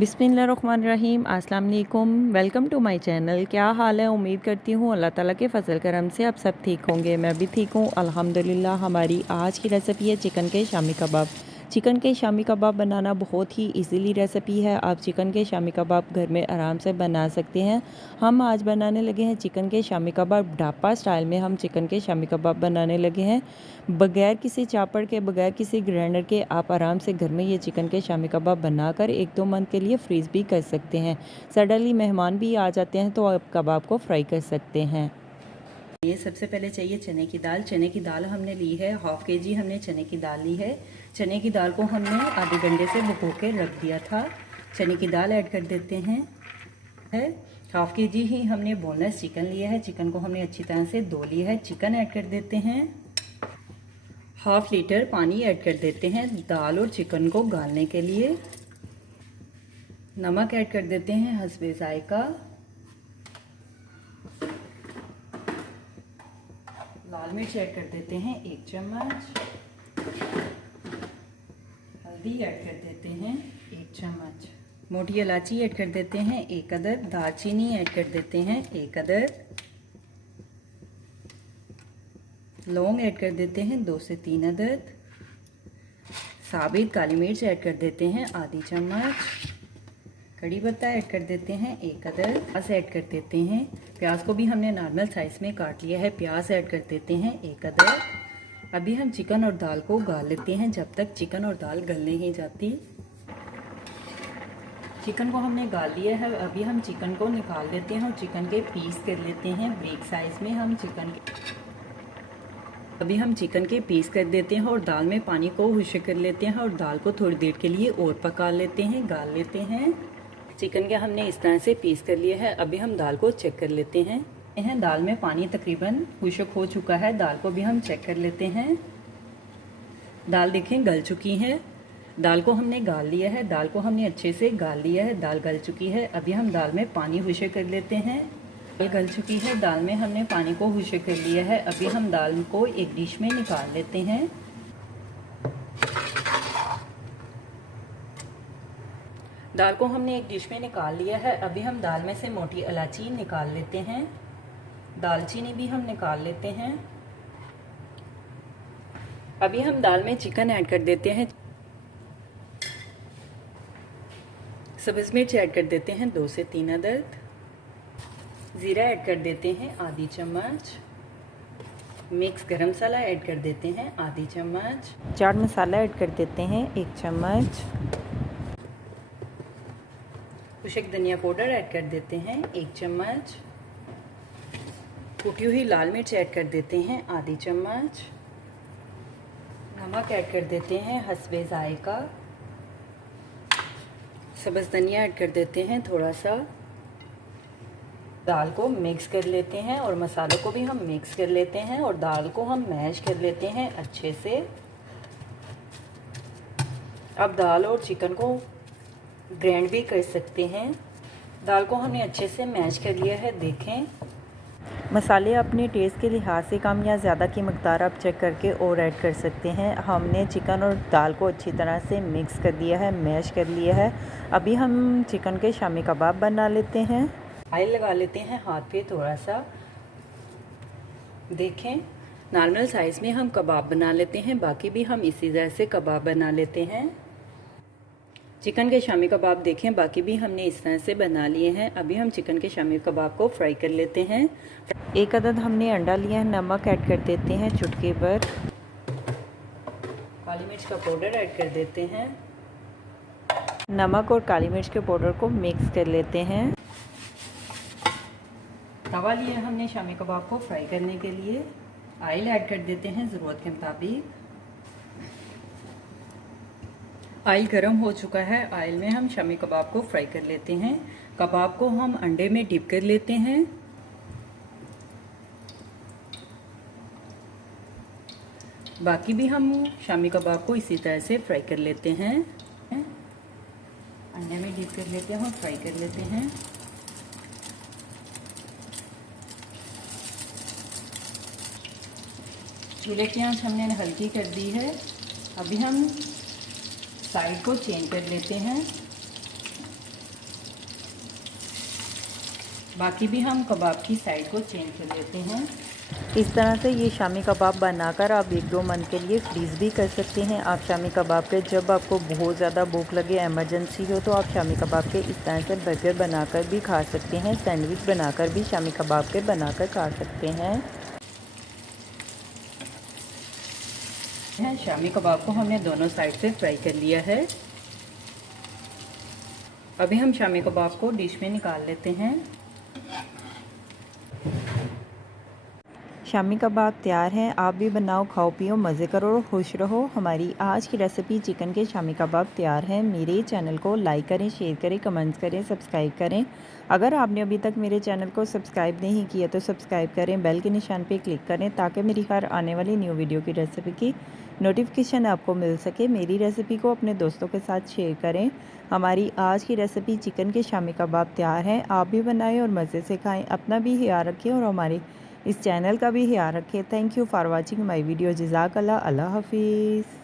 बिस्मिल्लाहिर्रहमानिर्रहीम। अस्सलाम वालेकुम। Welcome to my channel. क्या हाल है? उम्मीद करती हूँ अल्लाह ताला के फ़ज़ल करम से आप सब ठीक होंगे। मैं भी ठीक हूँ अल्हम्दुलिल्लाह। हमारी आज की रेसिपी है चिकन के शामी कबाब। चिकन के शामी कबाब बनाना बहुत ही इजीली रेसिपी है। आप चिकन के शामी कबाब घर में आराम से बना सकते हैं। हम आज बनाने लगे हैं चिकन के शामी कबाब। ढापा स्टाइल में हम चिकन के शामी कबाब बनाने लगे हैं। बगैर किसी चापड़ के, बगैर किसी ग्राइंडर के आप आराम से घर में ये चिकन के शामी कबाब बनाकर 1-2 मंथ के लिए फ्रीज़ भी कर सकते हैं। सडनली मेहमान भी आ जाते हैं तो आप कबाब को फ्राई कर सकते हैं। ये सबसे पहले चाहिए चने की दाल। चने की दाल हमने ली है, हाफ़ kg हमने चने की दाल ली है। चने की दाल को हमने आधे घंटे से भिगो के रख दिया था। चने की दाल ऐड कर देते हैं। हाफ़ kg ही हमने बोनलेस चिकन लिया है। चिकन को हमने अच्छी तरह से धो लिया है। चिकन ऐड कर देते हैं। हाफ़ लीटर पानी ऐड कर देते हैं दाल और चिकन को गालने के लिए। नमक ऐड कर देते हैं हस्बे जायका। लाल मिर्च ऐड कर देते हैं 1 चम्मच। हल्दी ऐड कर देते हैं 1 चम्मच। मोटी इलायची ऐड कर देते हैं 1 अदद। दालचीनी ऐड कर देते हैं 1 अदद। लौंग ऐड कर देते हैं 2 से 3 अदद। साबित काली मिर्च ऐड कर देते हैं आधी चम्मच। कड़ी पत्ता ऐड कर देते हैं 1 अदद। प्याज ऐड कर देते हैं। प्याज को भी हमने नॉर्मल साइज में काट लिया है। प्याज ऐड कर देते हैं 1 अदद। अभी हम चिकन और दाल को गाल लेते हैं जब तक चिकन और दाल गल नहीं जाती। चिकन को हमने गाल लिया है। अभी हम चिकन को निकाल लेते हैं और चिकन के पीस कर लेते हैं। ब्रेक साइज में हम अभी हम चिकन के पीस कर देते हैं और दाल में पानी को खुश्क कर लेते हैं और दाल को थोड़ी देर के लिए और पका लेते हैं, गाल लेते हैं। चिकन के हमने इस तरह से पीस कर लिया है। अभी हम दाल को चेक कर लेते हैं। दाल में पानी तकरीबन खुश्क हो चुका है। दाल को भी हम चेक कर लेते हैं। दाल देखें गल चुकी है। दाल को हमने गाल लिया है। दाल को हमने अच्छे से गाल लिया है। दाल गल चुकी है। अभी हम दाल में पानी खुश्क कर लेते हैं। दाल गल चुकी है। दाल में हमने पानी को खुश्क कर लिया है। अभी हम दाल को एक डिश में निकाल लेते हैं। दाल को हमने एक डिश में निकाल लिया है। अभी हम दाल में से मोटी इलायची निकाल लेते हैं। दालचीनी भी हम निकाल लेते हैं। अभी हम दाल में चिकन ऐड कर देते हैं। सब्ज़ मिर्च ऐड कर देते हैं 2 से 3 अदद। ज़ीरा ऐड कर देते हैं आधी चम्मच। मिक्स गरम मसाला ऐड कर देते हैं आधी चम्मच। चाट मसाला ऐड कर देते हैं 1 चम्मच। खुश्क धनिया पाउडर ऐड कर देते हैं 1 चम्मच। कुटी हुई लाल मिर्च ऐड कर देते हैं आधी चम्मच। नमक ऐड कर देते हैं हस्बे जायका। सब्ज़ धनिया ऐड कर देते हैं थोड़ा सा। दाल को मिक्स कर लेते हैं और मसालों को भी हम मिक्स कर लेते हैं और दाल को हम मैश कर लेते हैं अच्छे से। अब दाल और चिकन को ग्राइंड भी कर सकते हैं। दाल को हमने अच्छे से मैश कर लिया है। देखें मसाले अपने टेस्ट के लिहाज से कम या ज़्यादा की मकदार आप चेक करके और ऐड कर सकते हैं। हमने चिकन और दाल को अच्छी तरह से मिक्स कर दिया है, मैश कर लिया है। अभी हम चिकन के शामी कबाब बना लेते हैं। ऑयल लगा लेते हैं हाथ पे थोड़ा सा। देखें नॉर्मल साइज़ में हम कबाब बना लेते हैं। बाकी भी हम इसी तरह से कबाब बना लेते हैं। चिकन के शामी कबाब देखें बाकी भी हमने इस तरह से बना लिए हैं। अभी हम चिकन के शामी कबाब को फ्राई कर लेते हैं। 1 अदद हमने अंडा लिया है। नमक ऐड कर देते हैं चुटकी भर। काली मिर्च का पाउडर ऐड कर देते हैं। नमक और काली मिर्च के पाउडर को मिक्स कर लेते हैं। तवा लिया हमने शामी कबाब को फ्राई करने के लिए। ऑयल ऐड कर देते हैं ज़रूरत के मुताबिक। ऑयल गर्म हो चुका है। ऑयल में हम शामी कबाब को फ्राई कर लेते हैं। कबाब को हम अंडे में डिप कर लेते हैं। बाकी भी हम शामी कबाब को इसी तरह से फ्राई कर लेते हैं। अंडे में डिप कर लेते हैं और फ्राई कर लेते हैं। चूल्हे की आंच हमने हल्की कर दी है। अभी हम साइड को चेंज कर लेते हैं। बाकी भी हम कबाब की साइड को चेंज कर लेते हैं। इस तरह से ये शामी कबाब बनाकर आप 1-2 मंथ के लिए फ्रीज़ भी कर सकते हैं। आप शामी कबाब के जब आपको बहुत ज़्यादा भूख लगे, इमरजेंसी हो, तो आप शामी कबाब के इस तरह से बर्गर बनाकर भी खा सकते हैं। सैंडविच बनाकर भी शामी कबाब के बनाकर खा सकते हैं। शामी कबाब को हमने दोनों साइड से फ्राई कर लिया है। अभी हम शामी कबाब को डिश में निकाल लेते हैं। शामी कबाब तैयार हैं। आप भी बनाओ, खाओ, पियो, मज़े करो और खुश रहो। हमारी आज की रेसिपी चिकन के शामी कबाब तैयार हैं। मेरे चैनल को लाइक करें, शेयर करें, कमेंट्स करें, सब्सक्राइब करें। अगर आपने अभी तक मेरे चैनल को सब्सक्राइब नहीं किया तो सब्सक्राइब करें, बेल के निशान पे क्लिक करें ताकि मेरी हर आने वाली न्यू वीडियो की रेसिपी की नोटिफिकेशन आपको मिल सके। मेरी रेसिपी को अपने दोस्तों के साथ शेयर करें। हमारी आज की रेसिपी चिकन के शामी कबाब तैयार हैं। आप भी बनाएं और मज़े से खाएं। अपना भी ख्याल रखें और हमारे इस चैनल का भी ख्याल रखें। Thank you for watching my video. जज़ाकल्लाह। अल्लाह हाफिज़।